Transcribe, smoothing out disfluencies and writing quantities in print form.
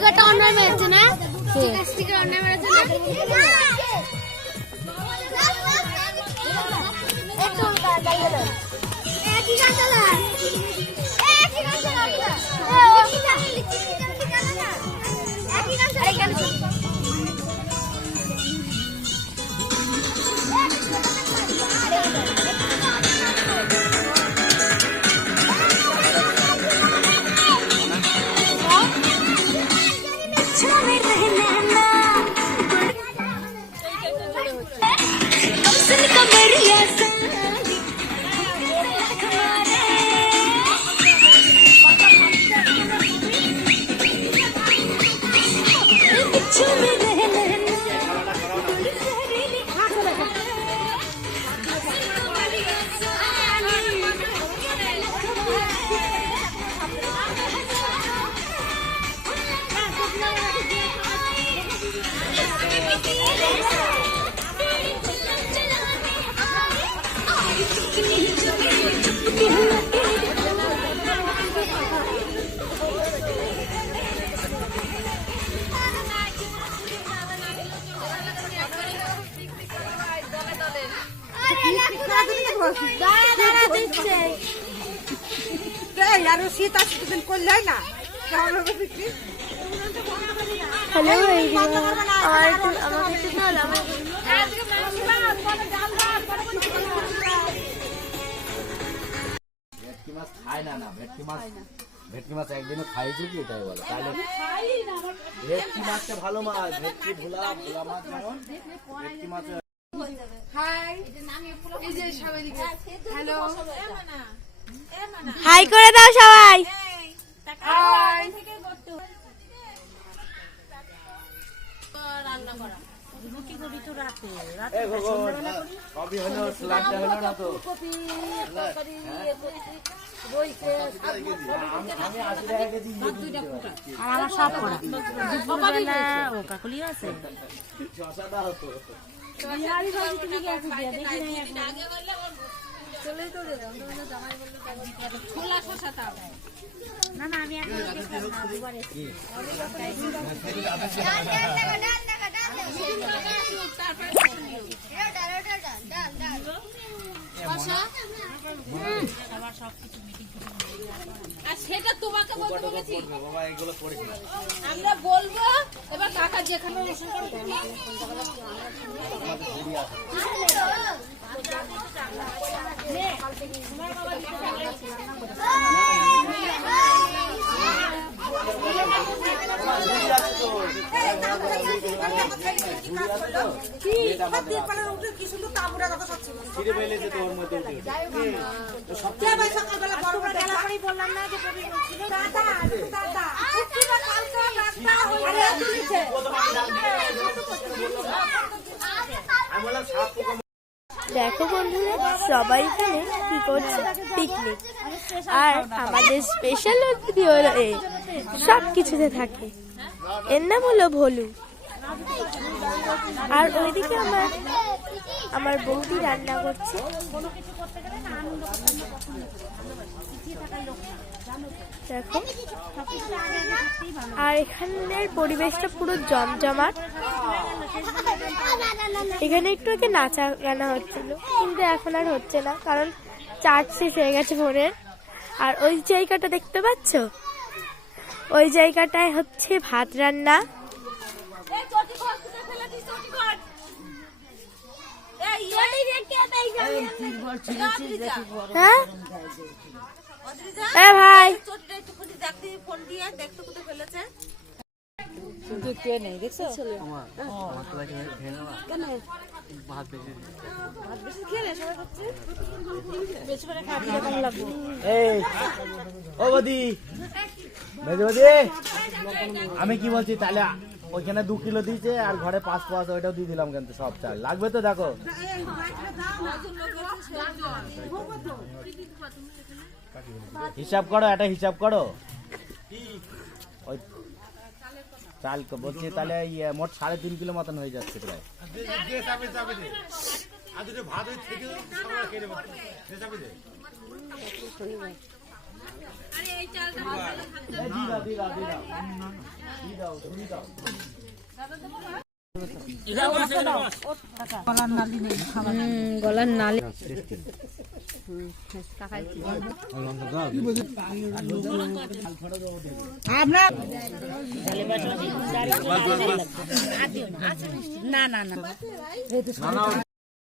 স্টিকারটা অন্যায় মেরেছে না? স্টিকার অন্যায় মেরেছে না? একটু গাড়ি গেল। একই গান চালা। একই গান চালা। একই গান চালা। একই গান চালা। শীত আসতে করলে না হ্যালো আমাকে ভেটকি মাছ খায় না ভেটকি মাছ একদিনও খাইছো কি এটাই বলো তাহলে ভেটকি মাছটা ভালো মাছ ভেটকি ভোলা মাছ যেমন ভেটকি মাছ হাই করে দাও সবাই। কবি হলো স্লাডটা হলো না তো আমার সব করা দুপুরবেলা ও কাকুলি আছে না না আমি সেটা তোমাকে বলতে বলেছি আমরা বলবো এবার কাকা যেখানে বললাম না যে দেখো বন্ধুরা সবাই এখানে কি করছে পিকনিক আর আমাদের স্পেশাল অতিথি হলো এ সব কিছুতে থাকে এর নাম হলো ভোলু আর ওইদিকে আমার বৌদি রান্না করছে দেখো আর এখানের পরিবেশটা পুরো জমজমাট এখানে একটু আগে নাচা গানা হচ্ছিল কিন্তু এখন আর হচ্ছে না কারণ চার্জ শেষ হয়ে গেছে ফোনের আর ওই জায়গাটা দেখতে পাচ্ছ ওই জায়গাটায় হচ্ছে ভাত রান্না হ্যাঁ ভাই আমি কি বলছি তাহলে ওইখানে 2 কিলো দিয়েছে আর ঘরে 5 পোয়া ওইটাও দিয়ে দিলাম কিন্তু সব চাল লাগবে তো দেখো হিসাব করো এটা হিসাব করো ওই চাল বলছি তাহলে মোট 3.5 কিলো মতন হয়ে যাচ্ছে প্রায় গলার নালি আপনার না না না